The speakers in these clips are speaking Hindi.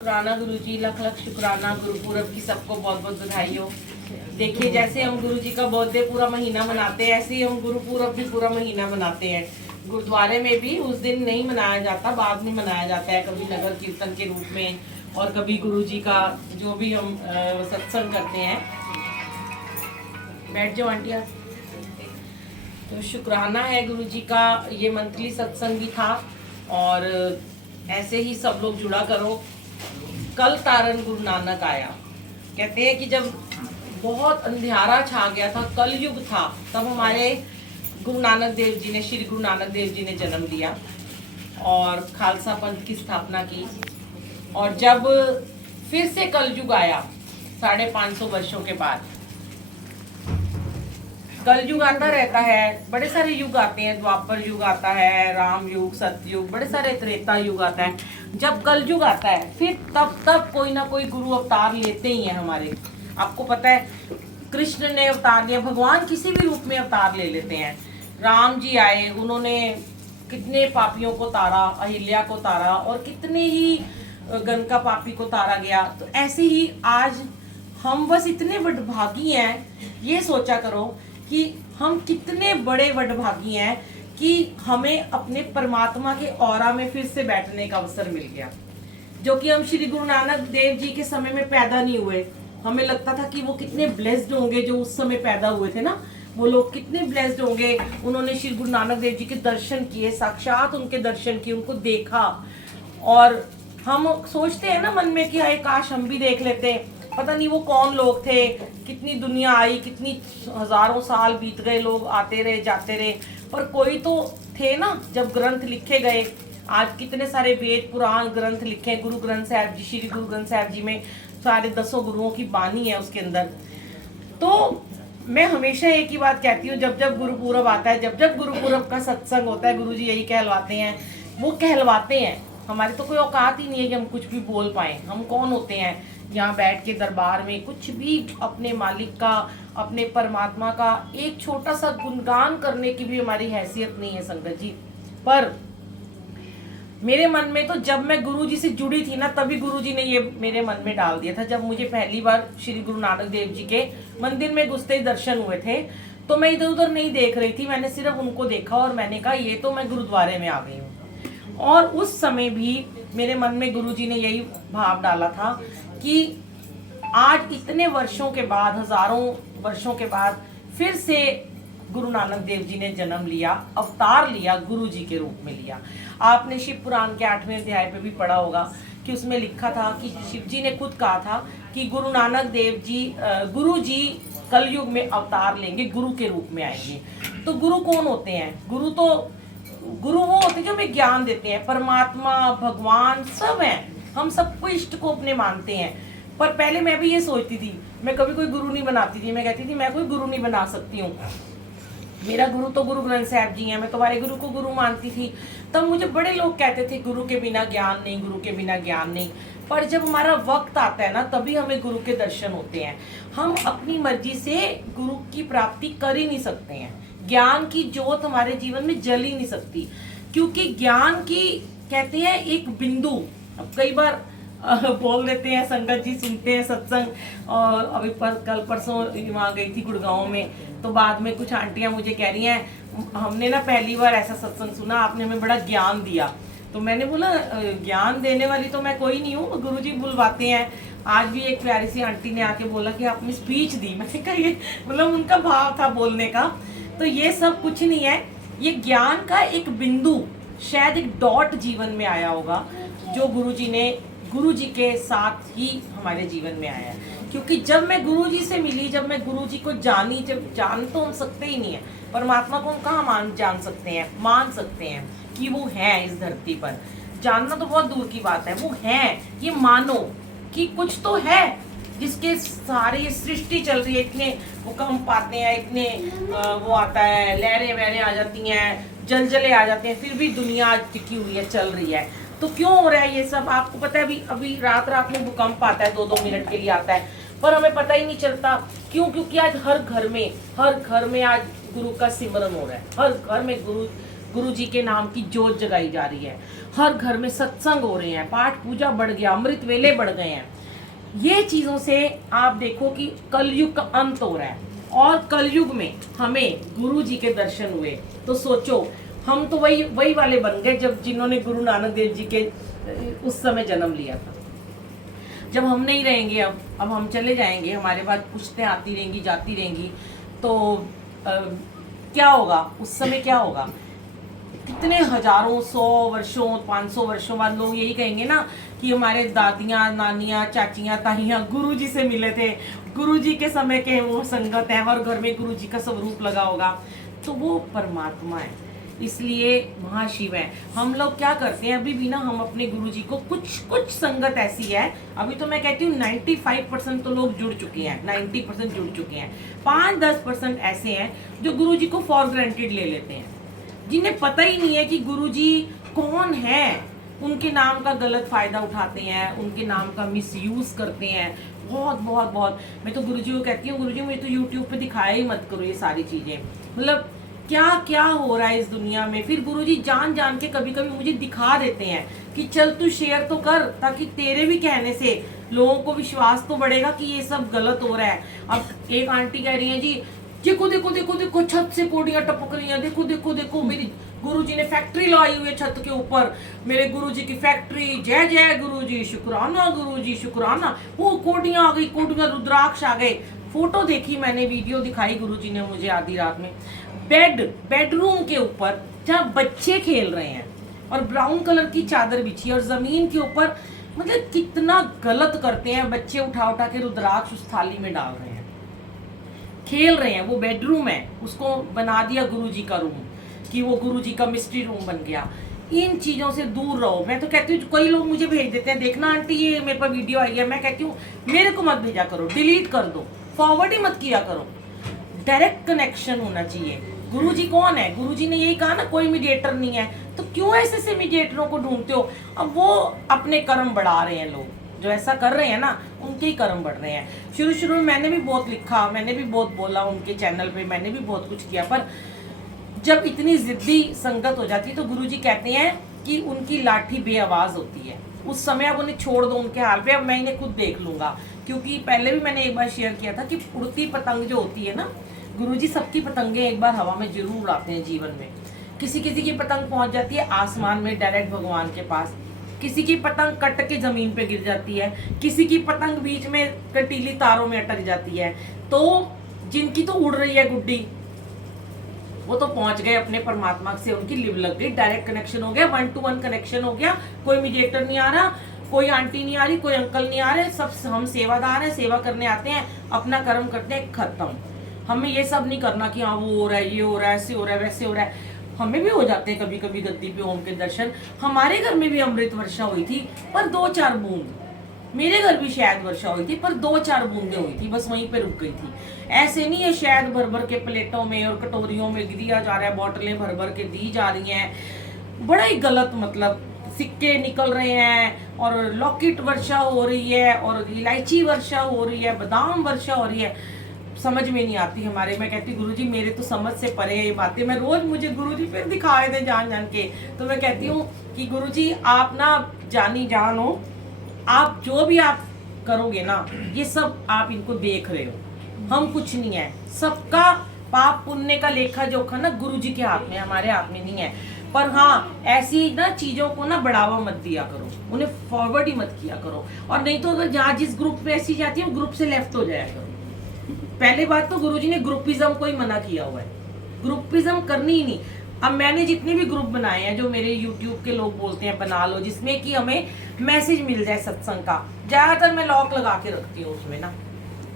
शुक्राना गुरुजी, लख लख शुक्राना। गुरुपुरब की सबको बहुत बहुत बधाई हो। देखिए, जैसे हम गुरुजी का बर्थडे पूरा महीना मनाते हैं, ऐसे ही हम गुरुपुरब भी पूरा महीना मनाते हैं। गुरुद्वारे में भी उस दिन नहीं मनाया जाता, बाद में मनाया जाता है, कभी नगर कीर्तन के रूप में और कभी गुरुजी का जो भी हम सत्संग करते हैं। बैठ जाओ आंटिया। तो शुक्राना है गुरुजी का, ये मंथली सत्संग भी था और ऐसे ही सब लोग जुड़ा करो। कल तारन गुरु नानक आया। कहते हैं कि जब बहुत अंधियारा छा गया था, कल युग था, तब हमारे गुरु नानक देव जी ने, श्री गुरु नानक देव जी ने जन्म लिया और खालसा पंथ की स्थापना की। और जब फिर से कल युग आया 550 वर्षों के बाद, कल युग आता रहता है, बड़े सारे युग आते हैं, द्वापर युग आता है, राम युग, सतयुग, बड़े सारे त्रेता युग आता है। जब कल युग आता है फिर तब कोई ना कोई गुरु अवतार लेते ही हैं हमारे। आपको पता है, कृष्ण ने अवतार लिया, भगवान किसी भी रूप में अवतार ले लेते हैं। राम जी आए, उन्होंने कितने पापियों को तारा, अहिल्या को तारा और कितने ही गंगा पापी को तारा गया। तो ऐसे ही आज हम बस इतने वडभागी हैं, ये सोचा करो कि हम कितने बड़े वडभागी हैं कि हमें अपने परमात्मा के औरा में फिर से बैठने का अवसर मिल गया, जो कि हम श्री गुरु नानक देव जी के समय में पैदा नहीं हुए। हमें लगता था कि वो कितने ब्लेस्ड होंगे जो उस समय पैदा हुए थे ना, वो लोग कितने ब्लेस्ड होंगे, उन्होंने श्री गुरु नानक देव जी के दर्शन किए, साक्षात उनके दर्शन किए, उनको देखा। और हम सोचते हैं ना मन में कि हाय काश हम भी देख लेते। पता नहीं वो कौन लोग थे, कितनी दुनिया आई, कितनी हजारों साल बीत गए, लोग आते रहे जाते रहे, पर कोई तो थे ना। जब ग्रंथ लिखे गए, आज कितने सारे वेद पुराण ग्रंथ लिखे, गुरु ग्रंथ साहब जी, श्री गुरु ग्रंथ साहब जी में सारे 10 गुरुओं की बानी है उसके अंदर। तो मैं हमेशा एक ही बात कहती हूँ, जब जब गुरुपुरब आता है, जब जब गुरुपुरब का सत्संग होता है, गुरुजी यही कहलवाते हैं, वो कहलवाते हैं। हमारी तो कोई औकात ही नहीं है कि हम कुछ भी बोल पाए। हम कौन होते हैं यहाँ बैठ के दरबार में कुछ भी अपने मालिक का, अपने परमात्मा का एक छोटा सा गुणगान करने की भी हमारी हैसियत नहीं है संगत जी। पर मेरे मन में तो जब मैं गुरुजी से जुड़ी थी ना, तभी गुरुजी ने ये मेरे मन में डाल दिया था। जब मुझे पहली बार श्री गुरु नानक देव जी के मंदिर में घुसते ही दर्शन हुए थे, तो मैं इधर उधर नहीं देख रही थी, मैंने सिर्फ उनको देखा और मैंने कहा ये तो मैं गुरुद्वारे में आ गई हूँ। और उस समय भी मेरे मन में गुरुजी ने यही भाव डाला था कि आज इतने वर्षों के बाद, हजारों वर्षों के बाद फिर से गुरु नानक देव जी ने जन्म लिया, अवतार लिया, गुरु जी के रूप में लिया। आपने शिव पुराण के 8वें अध्याय पे भी पढ़ा होगा कि उसमें लिखा था कि शिव जी ने खुद कहा था कि गुरु नानक देव जी, गुरु जी कलयुग में अवतार लेंगे, गुरु के रूप में आएंगे। तो गुरु कौन होते हैं? गुरु वो होते हैं जो हमें ज्ञान देते हैं। परमात्मा, भगवान सब हैं, हम सबको इष्ट को अपने मानते हैं। पर पहले मैं भी ये सोचती थी, मैं कभी कोई गुरु नहीं बनाती थी। मैं कहती थी मैं कोई गुरु नहीं बना सकती हूँ, मेरा गुरु तो गुरु ग्रंथ साहब जी हैं, मैं तुम्हारे गुरु को गुरु मानती थी। तब मुझे बड़े लोग कहते थे गुरु के बिना ज्ञान नहीं, गुरु के बिना ज्ञान नहीं। पर जब हमारा वक्त आता है ना, तभी हमें गुरु के दर्शन होते हैं। हम अपनी मर्जी से गुरु की प्राप्ति कर ही नहीं सकते हैं। ज्ञान की जोत हमारे जीवन में जल ही नहीं सकती, क्योंकि ज्ञान की कहते हैं एक बिंदु। अब कई बार बोल देते हैं, संगत जी सुनते हैं सत्संग। और अभी कल परसों वहाँ गई थी गुड़गांव में, तो बाद में कुछ आंटियां मुझे कह रही हैं हमने ना पहली बार ऐसा सत्संग सुना, आपने हमें बड़ा ज्ञान दिया। तो मैंने बोला ज्ञान देने वाली तो मैं कोई नहीं हूँ, गुरुजी बुलवाते हैं। आज भी एक प्यारी सी आंटी ने आके बोला कि आपने स्पीच दी। मैंने कहा ये मतलब उनका भाव था बोलने का। तो ये सब कुछ नहीं है, ये ज्ञान का एक बिंदु, शायद एक डॉट जीवन में आया होगा, जो गुरु जी के साथ ही हमारे जीवन में आया है। क्योंकि जब मैं गुरु जी से मिली, जब मैं गुरु जी को जानी, जब जान तो हम सकते ही नहीं है, परमात्मा को हम कहाँ जान सकते हैं, मान सकते हैं कि वो है इस धरती पर। जानना तो बहुत दूर की बात है, वो है, ये मानो कि कुछ तो है जिसके सारे ये सृष्टि चल रही है। इतने भूकंप आते हैं, इतने वो आता है, लहरें वहरें आ जाती हैं, जलजले आ जाते हैं, फिर भी दुनिया आज टिकी हुई है, चल रही है। तो क्यों हो रहा है ये सब? आपको पता है अभी रात में भूकंप आता है, 2-2 मिनट के लिए आता है, पर हमें पता ही नहीं चलता। क्यों? क्योंकि आज हर घर में आज गुरु का सिमरन हो रहा है। हर घर में गुरु गुरु जी के नाम की जोत जगाई जा रही है, हर घर में सत्संग हो रहे हैं, पाठ पूजा बढ़ गया, अमृत वेले बढ़ गए हैं। ये चीज़ों से आप देखो कि कलयुग का अंत हो रहा है, और कलयुग में हमें गुरु जी के दर्शन हुए तो सोचो, हम तो वही वाले बन गए जब जिन्होंने गुरु नानक देव जी के उस समय जन्म लिया था। जब हम नहीं रहेंगे, अब हम चले जाएंगे, हमारे बाद पुश्तें आती रहेंगी जाती रहेंगी, तो क्या होगा उस समय, क्या होगा? कितने हजारों 100 वर्षों 500 वर्षों बाद लोग यही कहेंगे ना कि हमारे दादियाँ नानियाँ चाचियाँ ताइयाँ गुरु जी से मिले थे, गुरु जी के समय के वो संगत है, और घर में गुरु जी का स्वरूप लगा होगा। तो वो परमात्मा है, इसलिए महाशिव है। हम लोग क्या करते हैं अभी भी ना, हम अपने गुरु जी को कुछ संगत ऐसी है, अभी तो मैं कहती हूँ 95% तो लोग जुड़ चुके हैं, 90% जुड़ चुके हैं, 5-10% ऐसे हैं जो गुरु जी को फॉर ग्रांटेड ले लेते हैं, जिन्हें पता ही नहीं है कि गुरुजी कौन है। उनके नाम का गलत फायदा उठाते हैं, उनके नाम का मिसयूज करते हैं, बहुत बहुत बहुत। मैं तो गुरुजी को कहती हूँ, गुरुजी मुझे तो यूट्यूब पे दिखाया ही मत करो ये सारी चीजें, मतलब क्या क्या हो रहा है इस दुनिया में। फिर गुरुजी जान जान के कभी कभी मुझे दिखा देते हैं कि चल तू शेयर तो कर, ताकि तेरे भी कहने से लोगों को विश्वास तो बढ़ेगा कि ये सब गलत हो रहा है। अब एक आंटी कह रही है जी, देखो देखो देखो देखो छत से कोड़ियां टपक रही हैं, देखो देखो देखो मेरी गुरुजी ने फैक्ट्री लाई हुई है छत के ऊपर, मेरे गुरुजी की फैक्ट्री, जय जय गुरुजी, शुक्राना गुरुजी शुक्राना। वो कोड़ियां आ गई, कोड़ियां रुद्राक्ष आ गए। फोटो देखी मैंने, वीडियो दिखाई गुरुजी ने मुझे आधी रात में, बेडरूम के ऊपर जहाँ बच्चे खेल रहे हैं और ब्राउन कलर की चादर बिछी और जमीन के ऊपर, मतलब कितना गलत करते हैं बच्चे, उठा उठा के रुद्राक्ष उस थाली में डाल रहे हैं, खेल रहे हैं। वो बेडरूम है, उसको बना दिया गुरुजी का रूम, कि वो गुरुजी का मिस्ट्री रूम बन गया। इन चीज़ों से दूर रहो। मैं तो कहती हूँ, कई लोग मुझे भेज देते हैं, देखना आंटी ये मेरे पास वीडियो आई है, मैं कहती हूँ मेरे को मत भेजा करो, डिलीट कर दो, फॉरवर्ड ही मत किया करो। डायरेक्ट कनेक्शन होना चाहिए। गुरुजी कौन है? गुरुजी ने यही कहा ना, कोई मीडिएटर नहीं है, तो क्यों ऐसे मीडिएटरों को ढूंढते हो? अब वो अपने कर्म बढ़ा रहे हैं, लोग जो ऐसा कर रहे हैं ना, उनके ही कर्म बढ़ रहे हैं। शुरू में मैंने भी बहुत लिखा, मैंने भी बहुत बोला उनके चैनल पे, मैंने भी बहुत कुछ किया, पर जब इतनी जिद्दी संगत हो जाती है तो गुरुजी कहते हैं कि उनकी लाठी बेआवाज होती है। उस समय अब उन्हें छोड़ दो उनके हाल पे, अब मैं इन्हें खुद देख लूंगा। क्योंकि पहले भी मैंने एक बार शेयर किया था कि उड़ती पतंग जो होती है ना, गुरुजी सबकी पतंगे एक बार हवा में जरूर उड़ाते हैं जीवन में। किसी किसी की पतंग पहुंच जाती है आसमान में डायरेक्ट भगवान के पास, किसी की पतंग कट के जमीन पे गिर जाती है, किसी की पतंग बीच में कटीली तारों में अटक जाती है। तो जिनकी तो उड़ रही है गुड्डी, वो तो पहुंच गए अपने परमात्मा से, उनकी लिव लग गई, डायरेक्ट कनेक्शन हो गया, 1-to-1 कनेक्शन हो गया। कोई मीडिएटर नहीं आ रहा, कोई आंटी नहीं आ रही, कोई अंकल नहीं आ रहे, सब हम सेवादार हैं, सेवा करने आते हैं, अपना कर्म करते हैं, खत्म। हमें ये सब नहीं करना कि हाँ वो हो रहा है, ये हो रहा है, ऐसे हो रहा है, वैसे हो रहा है। हमें भी हो जाते हैं कभी कभी गद्दी पे ओम के दर्शन। हमारे घर में भी अमृत वर्षा हुई थी, पर 2-4 बूंद। मेरे घर भी शायद वर्षा हुई थी, पर 2-4 बूंदें हुई थी, बस वहीं पे रुक गई थी। ऐसे नहीं है शायद भर भर के प्लेटों में और कटोरियों में दिया जा रहा है, बोतलें भर भर के दी जा रही हैं। बड़ा ही गलत, मतलब सिक्के निकल रहे हैं, और लॉकेट वर्षा हो रही है, और इलायची वर्षा हो रही है, बादाम वर्षा हो रही है। समझ में नहीं आती हमारे। मैं कहती गुरुजी मेरे तो समझ से परे ये बातें, मैं रोज मुझे गुरुजी फिर दिखाए थे जान जान के। तो मैं कहती हूँ कि गुरुजी आप ना जानी जान हो, आप जो भी आप करोगे ना, ये सब आप इनको देख रहे हो, हम कुछ नहीं है। सबका पाप पुण्य का लेखा जोखा ना गुरुजी के हाथ में, हमारे हाथ में नहीं है। पर हाँ, ऐसी ना चीजों को ना बढ़ावा मत दिया करो, उन्हें फॉरवर्ड ही मत किया करो। और नहीं तो अगर जहाँ जिस ग्रुप में ऐसी जाती है, ग्रुप से लेफ्ट हो जाया करो। पहले बात तो गुरुजी ने ग्रुपिज्म को ही मना किया हुआ है, ग्रुपिज्म करनी ही नहीं। अब मैंने जितने भी ग्रुप बनाए हैं, जो मेरे YouTube के लोग बोलते हैं बना लो, जिसमें कि हमें मैसेज मिल जाए सत्संग का, ज्यादातर मैं लॉक लगा के रखती हूँ उसमें ना,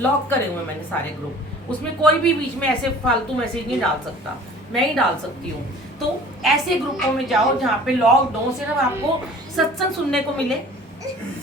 लॉक करे हुए मैंने सारे ग्रुप। उसमें कोई भी बीच में ऐसे फालतू मैसेज नहीं डाल सकता, मैं ही डाल सकती हूँ। तो ऐसे ग्रुपों में जाओ जहाँ पे लॉकडाउन सिर्फ आपको सत्संग सुनने को मिले,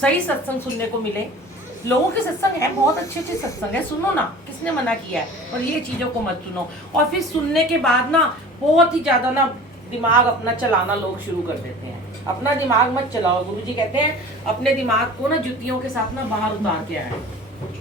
सही सत्संग सुनने को मिले। लोगों के सत्संग है, बहुत अच्छे अच्छे सत्संग है, सुनो ना, किसने मना किया है। और ये चीजों को मत सुनो। और फिर सुनने के बाद ना बहुत ही ज्यादा ना दिमाग अपना चलाना लोग शुरू कर देते हैं। अपना दिमाग मत चलाओ। गुरुजी कहते हैं अपने दिमाग को ना जुतियों के साथ ना बाहर उतार के आया,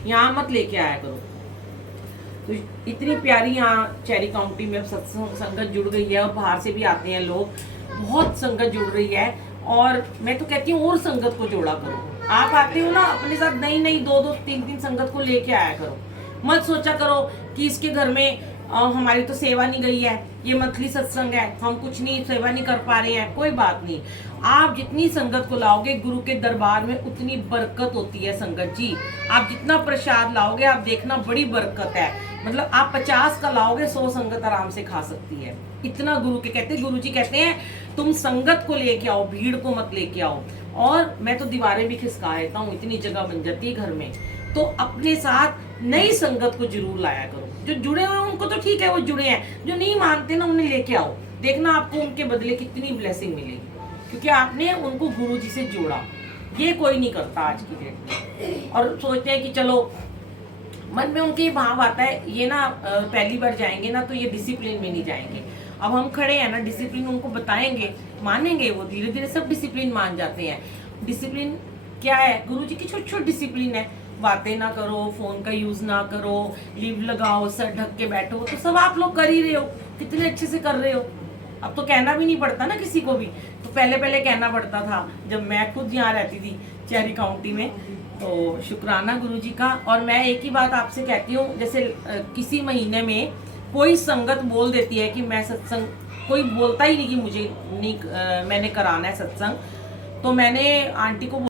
यहाँ मत लेके आया करो। तो इतनी प्यारी यहाँ चेरी काउंटी में अब सत्संग संगत जुड़ गई है और बाहर से भी आते हैं लोग, बहुत संगत जुड़ रही है। और मैं तो कहती हूँ और संगत को जोड़ा करो। आप आते हो ना अपने साथ नई नई 2-2 3-3 संगत को लेके आया करो। मत सोचा करो कि इसके घर में हमारी तो सेवा नहीं गई है, ये मंथली सत्संग है, हम कुछ नहीं सेवा नहीं कर पा रहे हैं। कोई बात नहीं, आप जितनी संगत को लाओगे गुरु के दरबार में उतनी बरकत होती है संगत जी। आप जितना प्रसाद लाओगे आप देखना बड़ी बरकत है। मतलब आप 50 का लाओगे 100 संगत आराम से खा सकती है। इतना गुरु जी कहते हैं तुम संगत को लेके आओ, भीड़ को मत लेके आओ। और मैं तो दीवारें भी खिसका देता हूँ, इतनी जगह बन जाती है घर में। तो अपने साथ नई संगत को जरूर लाया करो। जो जुड़े हुए उनको तो ठीक है, वो जुड़े हैं, जो नहीं मानते ना उन्हें लेके आओ। देखना आपको उनके बदले कितनी ब्लेसिंग मिलेगी, क्योंकि आपने उनको गुरु जी से जोड़ा। ये कोई नहीं करता आज की डेट में। और सोचते हैं कि चलो मन में उनके भाव आता है ये ना पहली बार जाएंगे ना तो ये डिसिप्लिन में नहीं जाएंगे। अब हम खड़े हैं ना, डिसिप्लिन उनको बताएंगे, मानेंगे, वो धीरे धीरे सब डिसिप्लिन मान जाते हैं। डिसिप्लिन क्या है? गुरु जी की छोटी छोटी डिसिप्लिन है। बातें ना करो, फोन का यूज ना करो, लीव लगाओ, सर ढक के बैठो, तो सब आप लोग कर ही रहे हो, कितने अच्छे से कर रहे हो। अब तो कहना भी नहीं पड़ता ना किसी को भी, तो पहले पहले कहना पड़ता था जब मैं खुद यहाँ रहती थी चेरी काउंटी में। तो शुक्राना गुरु जी का। और मैं एक ही बात आपसे कहती हूँ, जैसे किसी महीने में कोई संगत बोल देती है कि मैं सत्संग, कोई बोलता ही नहीं कि मुझे नहीं मैंने कराना है सत्संग, तो मैंने आंटी को